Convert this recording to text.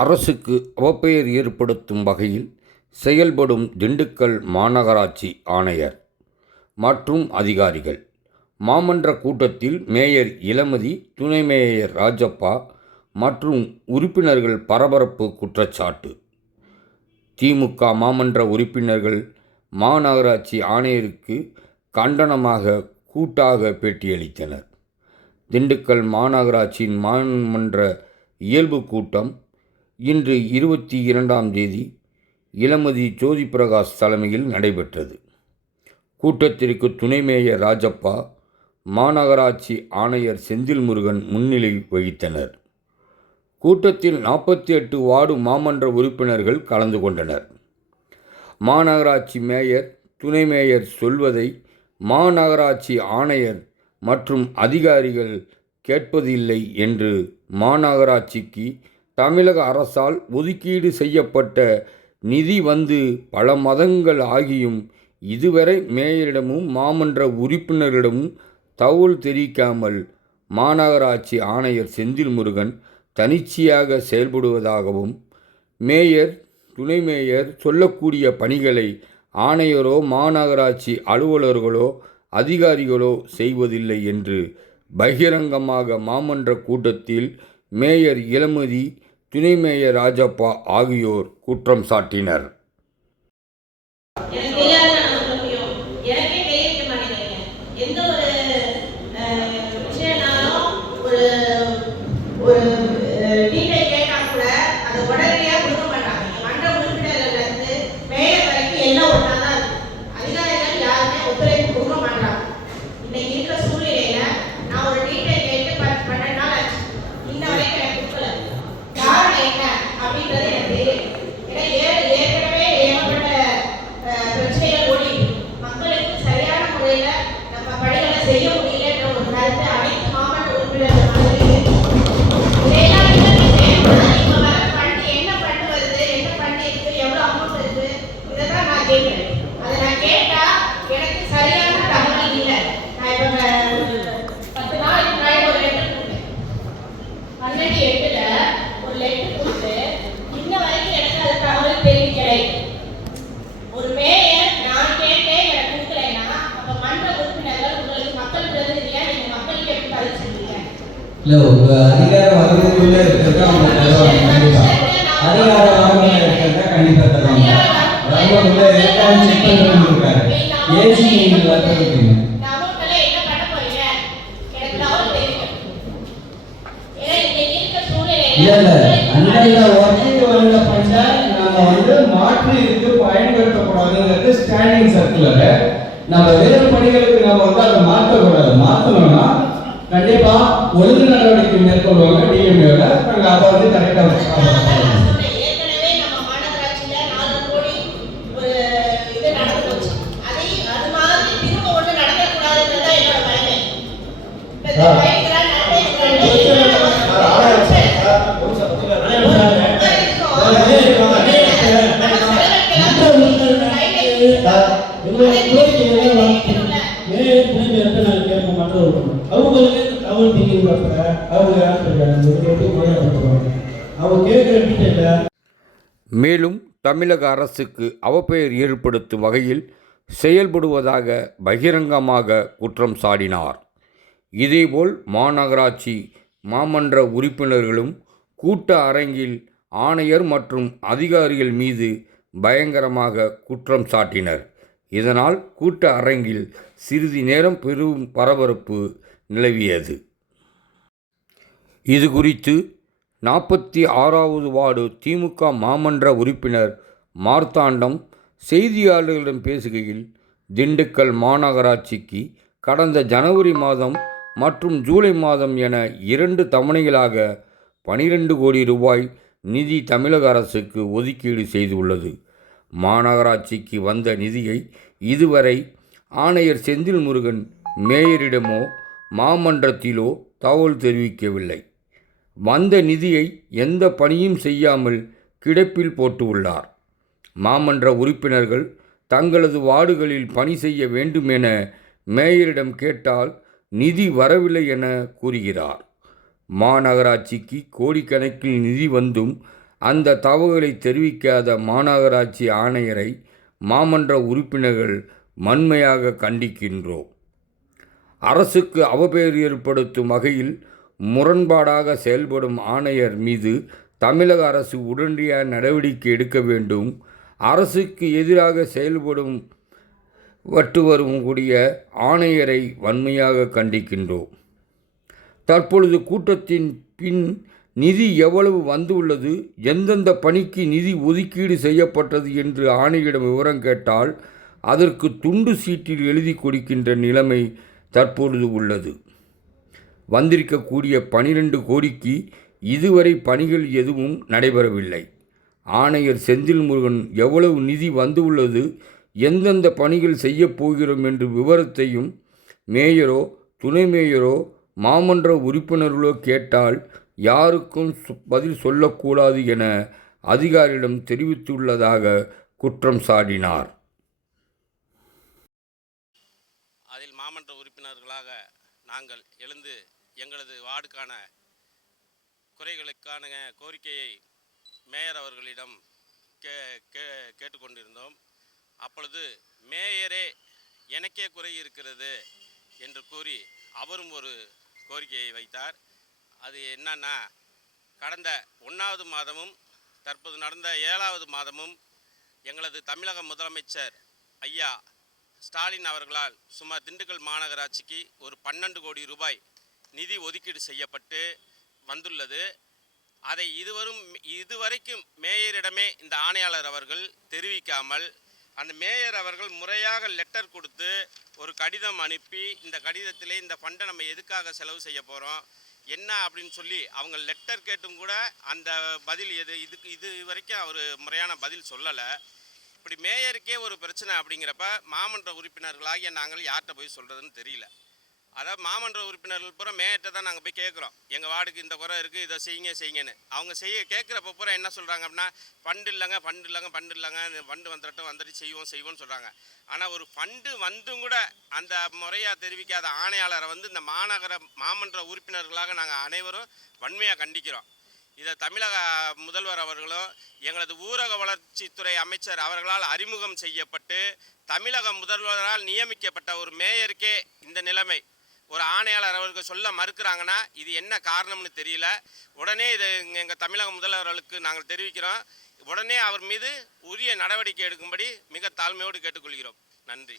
அரசுக்கு அவப்பெயர் ஏற்படுத்தும் வகையில் செயல்படும் திண்டுக்கல் மாநகராட்சி ஆணையர் மற்றும் அதிகாரிகள். மாமன்ற கூட்டத்தில் மேயர் இளமதி துணை மேயர் ராஜப்பா மற்றும் உறுப்பினர்கள் பரபரப்பு குற்றச்சாட்டு. திமுக மாமன்ற உறுப்பினர்கள் மாநகராட்சி ஆணையருக்கு கண்டனமாக கூட்டாக பேட்டியளித்தனர். திண்டுக்கல் மாநகராட்சியின் மாமன்ற இயல்பு கூட்டம் இன்று இருபத்தி இரண்டாம் தேதி இளமதி ஜோதி பிரகாஷ் தலைமையில் நடைபெற்றது. கூட்டத்திற்கு துணை மேயர் ராஜப்பா மாநகராட்சி ஆணையர் செந்தில் முருகன் முன்னிலை வகித்தனர். கூட்டத்தில் நாற்பத்தி எட்டு வார்டு மாமன்ற உறுப்பினர்கள் கலந்து கொண்டனர். மாநகராட்சி மேயர் துணை மேயர் சொல்வதை மாநகராட்சி ஆணையர் மற்றும் அதிகாரிகள் கேட்பதில்லை என்று மாநகராட்சிக்கு தமிழக அரசால் ஒதுக்கீடு செய்யப்பட்ட நிதி வந்து பல மதங்கள் ஆகியும் இதுவரை மேயரிடமும் மாமன்ற உறுப்பினரிடமும் தகவல் தெரிவிக்காமல் மாநகராட்சி ஆணையர் செந்தில் முருகன் தனிச்சையாக செயல்படுவதாகவும் மேயர் துணை மேயர் சொல்லக்கூடிய பணிகளை ஆணையரோ மாநகராட்சி அலுவலர்களோ அதிகாரிகளோ செய்வதில்லை என்று பகிரங்கமாக மாமன்ற கூட்டத்தில் மேயர் இளமதி துணை மேயர் ராஜப்பா ஆகியோர் குற்றம் சாட்டினர். இல்ல உங்க அதிகாரம் வரதுக்குள்ள இருக்கிறதா அவங்க தருவாங்க கண்டிப்பா. அதிகாரம் வராம இருக்கிறதா கண்டிப்பா தருவாங்க. செக் பண்றவங்க இருக்காரு ஏசி நீங்க வரதுக்கு இந்த அமௌண்ட்ல என்ன பண்ண போறீங்க? எனக்கு தகவல் தெரியும் ஏன்னா இன்னைக்கு இருக்க இல்ல இல்ல. அந்தந்த சூழ்நிலையில ஒர்க்குக்கு வந்த பண்ட நாம வந்து மாற்று இதுக்கு பயன்படுத்தக்கூடாதுங்கிறது ஸ்டாண்டிங் சர்க்குலர் நம்ம வேறு பணிகளுக்கு நம்ம வந்து அதை மாற்றக்கூடாது. மாற்றணும்னா ஒழுங்கு நடவடிக்கை மேற்கொள்வாங்க டிஎம்ஏல நாங்க அதை வந்து கரெக்டா நான் சொன்னேன், டிகிரி நம்ம அவங்க அவங்க கேட்குற மேலும் தமிழக அரசுக்கு அவப்பெயர் ஏற்படுத்தும் வகையில் செயல்படுவதாக பகிரங்கமாக குற்றம் சாடினார். இதேபோல் மாநகராட்சி மாமன்ற உறுப்பினர்களும் கூட்ட அரங்கில் ஆணையர் மற்றும் அதிகாரிகள் மீது பயங்கரமாக குற்றம் சாட்டினர். இதனால் கூட்ட அரங்கில் சிறிது நேரம் பெரும் பரபரப்பு நிலவியது. இது குறித்து நாற்பத்தி ஆறாவது வார்டு திமுக மாமன்ற உறுப்பினர் மார்த்தாண்டம் செய்தியாளர்களிடம் பேசுகையில் திண்டுக்கல் மாநகராட்சிக்கு கடந்த ஜனவரி மாதம் மற்றும் ஜூலை மாதம் என இரண்டு தவணைகளாக பனிரெண்டு கோடி ரூபாய் நிதி தமிழக அரசுக்கு ஒதுக்கீடு செய்துள்ளது. மாநகராட்சிக்கு வந்த நிதியை இதுவரை ஆணையர் செந்தில் முருகன் மேயரிடமோ மாமன்றத்திலோ தகவல் தெரிவிக்கவில்லை. வந்த நிதியை எந்த பணியும் செய்யாமல் கிடப்பில் போட்டுள்ளார். மாமன்ற உறுப்பினர்கள் தங்களது வார்டுகளில் பணி செய்ய வேண்டும் என மேயரிடம் கேட்டால் நிதி வரவில்லை என கூறுகிறார். மாநகராட்சிக்கு கோடிக்கணக்கில் நிதி வந்தும் அந்த தகவலை தெரிவிக்காத மாநகராட்சி ஆணையரை மாமன்ற உறுப்பினர்கள் வன்மையாக கண்டிக்கின்றோம். அரசுக்கு அவப்பெயர் ஏற்படுத்தும் வகையில் முரண்பாடாக செயல்படும் ஆணையர் மீது தமிழக அரசு உடனடியாக நடவடிக்கை எடுக்க வேண்டும். அரசுக்கு எதிராக செயல்படும் வட்டு வரும் கூடிய ஆணையரை வன்மையாக கண்டிக்கின்றோம். தற்பொழுது கூட்டத்தின் பின் நிதி எவ்வளவு வந்துள்ளது எந்தெந்த பணிக்கு நிதி ஒதுக்கீடு செய்யப்பட்டது என்று ஆணையிடம் விவரம் கேட்டால் அதற்கு துண்டு சீட்டில் எழுதி கொடுக்கின்ற நிலைமை தற்பொழுது உள்ளது. வந்திருக்கக்கூடிய பனிரெண்டு கோடிக்கு இதுவரை பணிகள் எதுவும் நடைபெறவில்லை. ஆணையர் செந்தில் முருகன் எவ்வளவு நிதி வந்துள்ளது? எந்தெந்த பணிகள் செய்யப் போகிறோம்? என்று விவரத்தையும் மேயரோ துணை மேயரோ மாமன்ற உறுப்பினர்களோ கேட்டால் யாருக்கும் பதில் சொல்லக்கூடாது என அதிகாரியிடம் தெரிவித்துள்ளதாக குற்றம் சாட்டினார். அதில் மாமன்ற உறுப்பினர்களாக நாங்கள் எழுந்து எங்களது வார்டுக்கான குறைகளுக்கான கோரிக்கையை மேயர் அவர்களிடம் கே கே கேட்டுக்கொண்டிருந்தோம். அப்பொழுது மேயரே எனக்கே குறை இருக்கிறது என்று கூறி அவரும் ஒரு கோரிக்கையை வைத்தார். அது என்னன்னா கடந்த ஒன்றாவது மாதமும் தற்போது நடந்த ஏழாவது மாதமும் எங்களது தமிழக முதலமைச்சர் ஐயா ஸ்டாலின் அவர்களால் சுமார் திண்டுக்கல் மாநகராட்சிக்கு ஒரு பன்னெண்டு கோடி ரூபாய் நிதி ஒதுக்கீடு செய்யப்பட்டு வந்துள்ளது. அதை இதுவரும் இதுவரைக்கும் மேயரிடமே இந்த ஆணையாளர் அவர்கள் தெரிவிக்காமல் அந்த மேயர் அவர்கள் முறையாக லெட்டர் கொடுத்து ஒரு கடிதம் அனுப்பி இந்த கடிதத்திலே இந்த ஃபண்டை நம்ம எதுக்காக செலவு செய்ய போகிறோம் என்ன அப்படின்னு சொல்லி அவங்க லெட்டர் கேட்டும் கூட அந்த பதில் எது இதுக்கு இது வரைக்கும் அவர் முறையான பதில் சொல்லலை. இப்படி மேயருக்கே ஒரு பிரச்சனை அப்படிங்கிறப்ப மாமன்ற உறுப்பினர்களாகிய நாங்கள் யார்கிட்ட போய் சொல்கிறதுன்னு தெரியல. அதாவது மாமன்ற உறுப்பினர்கள் பூரா மேயர்கிட்ட தான் நாங்கள் போய் கேட்குறோம் எங்கள் வார்டுக்கு இந்த குறை இருக்குது இதை செய்யுங்க செய்யுங்கன்னு. அவங்க செய்ய கேட்குறப்ப பூரா என்ன சொல்கிறாங்க அப்படின்னா ஃபண்டு இல்லைங்க ஃபண்டு இல்லைங்க ஃபண்டு இல்லைங்க இந்த ஃபண்டு வந்துடட்டும் வந்துட்டு செய்வோம் செய்வோம்னு சொல்கிறாங்க ஆனால் ஒரு ஃபண்டு வந்தும் கூட அந்த முறையாக தெரிவிக்காத ஆணையாளரை வந்து இந்த மாநகர மாமன்ற உறுப்பினர்களாக நாங்கள் அனைவரும் வன்மையாக கண்டிக்கிறோம். இதை தமிழக முதல்வர் அவர்களும் எங்களது ஊரக வளர்ச்சித்துறை அமைச்சர் அவர்களால் அறிமுகம் செய்யப்பட்டு தமிழக முதல்வரால் நியமிக்கப்பட்ட ஒரு மேயருக்கே இந்த நிலைமை ஒரு ஆணையாளர் அவர்களுக்கு சொல்ல மறுக்கிறாங்கன்னா இது என்ன காரணம்னு தெரியல. உடனே இது எங்கள் தமிழக முதல்வர்களுக்கு நாங்கள் தெரிவிக்கிறோம். உடனே அவர் மீது உரிய நடவடிக்கை எடுக்கும்படி மிக தாழ்மையோடு கேட்டுக்கொள்கிறோம். நன்றி.